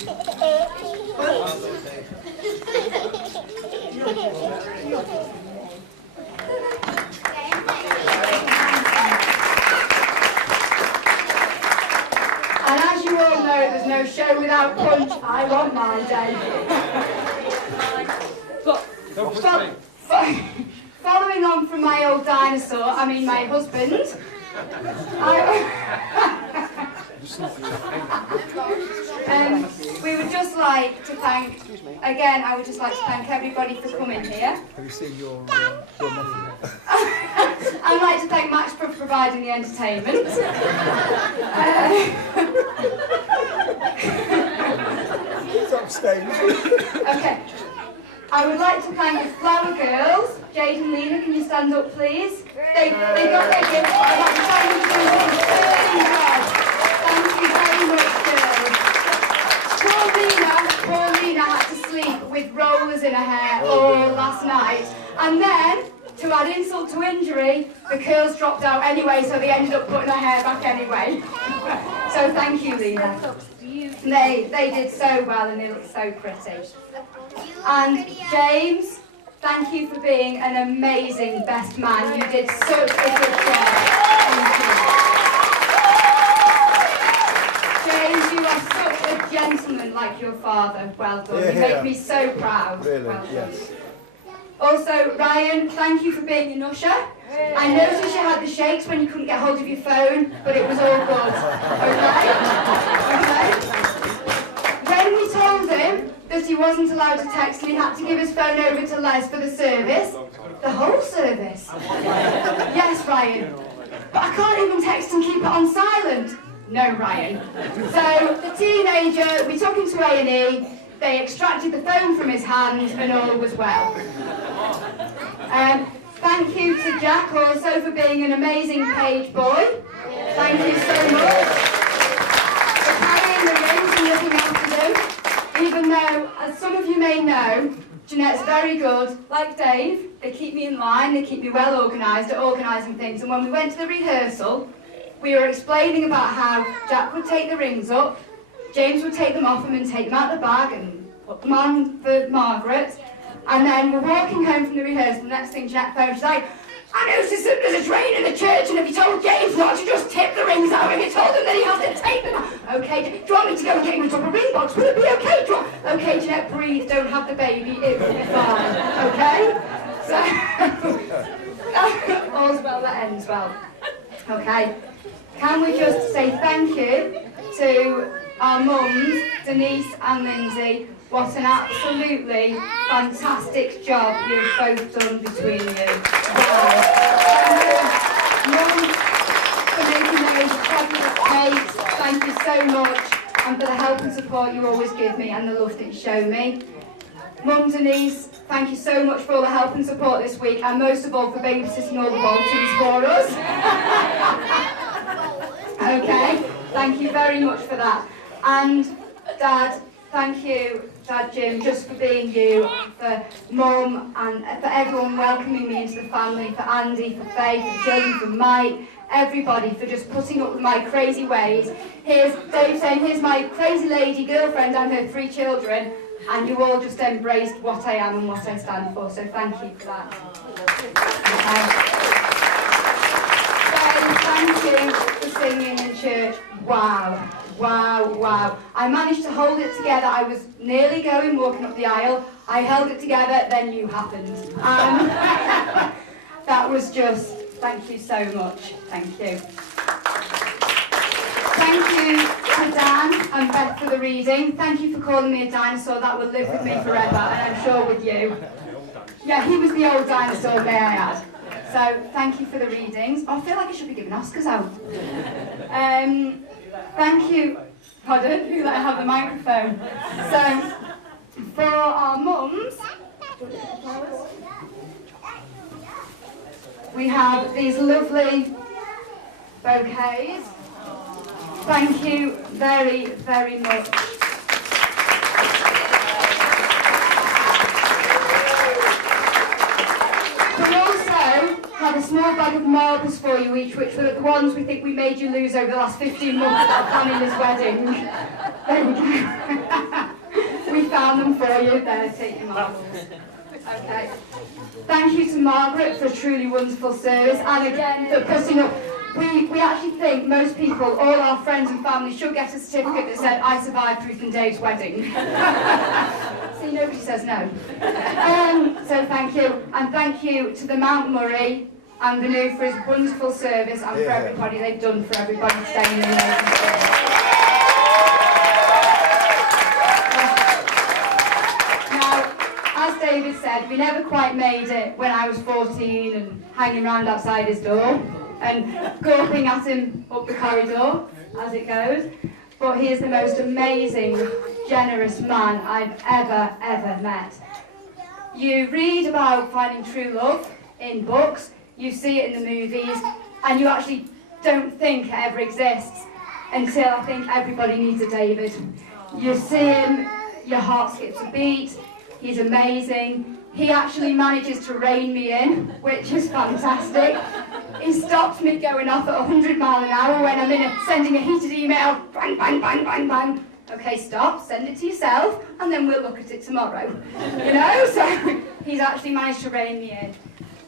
And as you all know, there's no show without punch. I want mine, Dave. Following on from my old dinosaur, I mean my husband, we would just like to thank, again, I would just like to thank everybody for coming here. Have you seen your nephew? I'd like to thank Max for providing the entertainment. Stop staying. Okay. I would like to thank the Flower Girls. Jade and Lena, can you stand up, please? They got their gifts. I'd like to thank them for doing thank you very much, girls. Poor Lena had to sleep with rollers in her hair all last night. And then, to add insult to injury, the curls dropped out anyway, so they ended up putting her hair back anyway. So thank you, Lena. They did so well and they looked so pretty. And James, thank you for being an amazing best man. You did such a good job. Thank you. James, you are such a gentleman like your father. Well done. You make me so proud. Really? Well done. Yes. Also, Ryan, thank you for being an usher. I noticed you had the shakes when you couldn't get hold of your phone, but it was all good. Okay? When we told him that he wasn't allowed to text and he had to give his phone over to Les for the service, the whole service. Yes, Ryan. But I can't even text and keep it on silent. No, Ryan. So the teenager, we took him to A&E, they extracted the phone from his hand and all was well. Thank you to Jack also for being an amazing page boy. Thank you so much for carrying the rings and looking after them. Even though, as some of you may know, Jeanette's very good. Like Dave, they keep me in line, they keep me well organised at organising things. And when we went to the rehearsal, we were explaining about how Jack would take the rings up, James would take them off him and take them out of the bag and put them on for Margaret. And then we're walking home from the rehearsal, the next thing Jack phoned, she's like, I noticed that there's a drain in the church, and have you told James not to just tip the rings out? Have you told him that he has to take them out? Okay, do you want me to go and get him a double ring box? Will it be okay? Okay, Jeanette, breathe, don't have the baby, it will be fine, okay? So, all's well that ends well. Okay, can we just say thank you to our mums, Denise and Lindsay. What an absolutely fantastic job you've both done between you. Wow. Mum, for making those fabulous cakes, thank you so much, and for the help and support you always give me and the love that you show me. Mum Denise, thank you so much for all the help and support this week, and most of all for babysitting all the Boltons for us. Okay, thank you very much for that. And Dad, thank you, Dad Jim, just for being you, for Mum, and for everyone welcoming me into the family, for Andy, for Faye, for Jane, for Mike, everybody for just putting up with my crazy ways. Here's Dave saying, here's my crazy lady girlfriend and her 3 children, and you all just embraced what I am and what I stand for, so thank you for that. Thank you for singing in church. Wow. Wow, wow. I managed to hold it together. I was nearly walking up the aisle. I held it together, then you happened. That was just, thank you so much. Thank you. Thank you to Dan and Beth for the reading. Thank you for calling me a dinosaur. That will live with me forever, and I'm sure with you. Yeah, he was the old dinosaur, may I add. So, thank you for the readings. I feel like I should be giving Oscars out. Thank you. Pardon? Who let I have the microphone? So, for our mums, we have these lovely bouquets. Thank you very, very much. We also have a small bag of marbles for you each, which were the ones we think we made you lose over the last 15 months of planning this wedding. There we go. for you. There, take your marbles. Okay. Thank you to Margaret for a truly wonderful service, and again for putting up. We actually think most people, all our friends and family, should get a certificate that said, I survived Ruth and Dave's wedding. See, nobody says no. So thank you, and thank you to the Mount Murray and the New for his wonderful service, and for everybody they've done for everybody staying in the amazing service. Now, as David said, we never quite made it when I was 14 and hanging around outside his door and gawping at him up the corridor as it goes. But he is the most amazing, generous man I've ever met. You read about finding true love in books, you see it in the movies, and you actually don't think it ever exists until I think everybody needs a David. You see him, your heart skips a beat, he's amazing. He actually manages to rein me in, which is fantastic. He stops me going off at 100 miles an hour when I'm sending a heated email. Bang, bang, bang, bang, bang. Okay, stop, send it to yourself, and then we'll look at it tomorrow. You know, so he's actually managed to rein me in.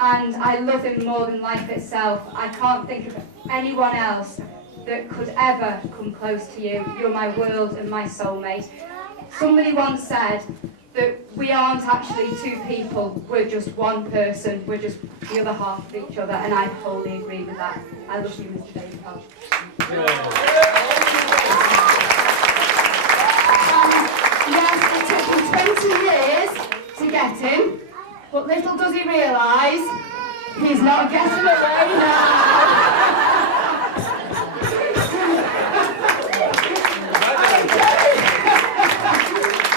And I love him more than life itself. I can't think of anyone else that could ever come close to you. You're my world and my soulmate. Somebody once said that we aren't actually two people, we're just one person, we're just the other half of each other, and I wholly agree with that. I love you, Mr. David Hogg. Yes, it took me 20 years to get him, but little does he realise, he's not getting away now.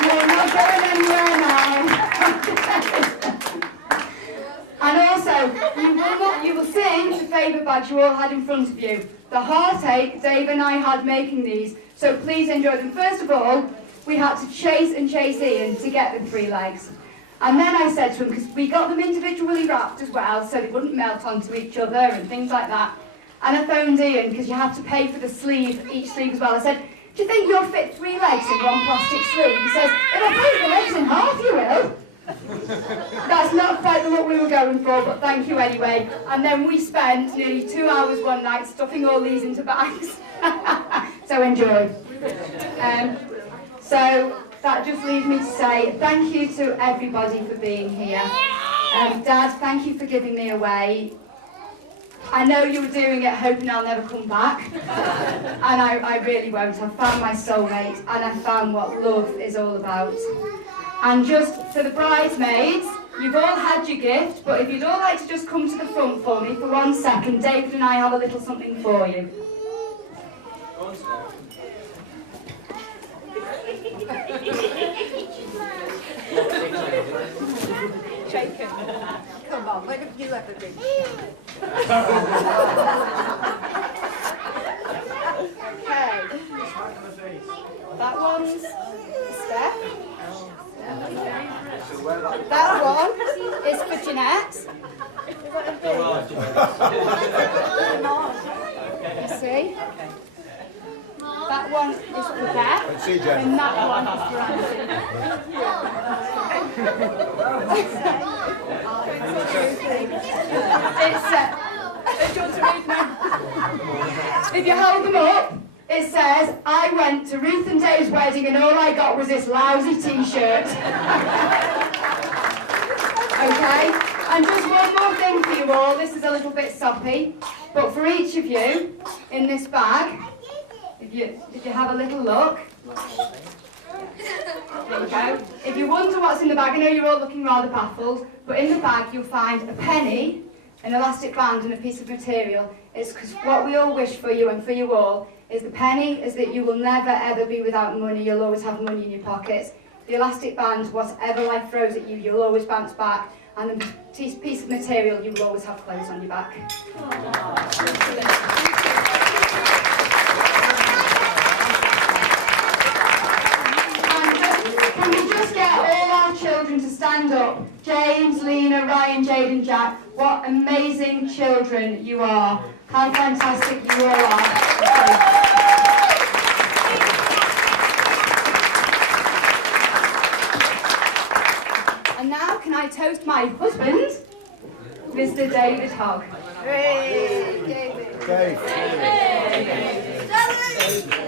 You're not going anywhere now. And also, you will see the favour badge you all had in front of you. The heartache Dave and I had making these, so please enjoy them. First of all, we had to chase Ian to get the 3 legs. And then I said to him, because we got them individually wrapped as well, so they wouldn't melt onto each other and things like that. And I phoned Ian, because you have to pay for the sleeve, each sleeve as well. I said, do you think you'll fit 3 legs in one plastic sleeve? He says, if I break the legs in half, you will. That's not quite the look we were going for, but thank you anyway. And then we spent nearly 2 hours one night stuffing all these into bags. So enjoy. So that just leaves me to say thank you to everybody for being here. Dad, thank you for giving me away. I know you were doing it hoping I'll never come back, and I really won't. I found my soulmate, and I found what love is all about. And just for the bridesmaids, you've all had your gift, but if you'd all like to just come to the front for me for 1 second, David and I have a little something for you. Shaken. Come on, when have you ever been? Okay. That one's Steph. That one is for Jeanette. You see? That one is for Beth, and that one is for If you hold them up, it says, I went to Ruth and Dave's wedding and all I got was this lousy t-shirt. Okay? And just one more thing for you all, this is a little bit soppy, but for each of you, in this bag, if you have a little look, there you go. If you wonder what's in the bag, I know you're all looking rather baffled, but in the bag you'll find a penny, an elastic band and a piece of material. It's because what we all wish for you and for you all is the penny is that you will never ever be without money, you'll always have money in your pockets. The elastic band, whatever life throws at you, you'll always bounce back. And the piece of material, you will always have clothes on your back. Can we just get all our children to stand up? James, Lena, Ryan, Jade and Jack, what amazing children you are. How fantastic you all are. I toast my husband, Mr. David Hogg. Dave.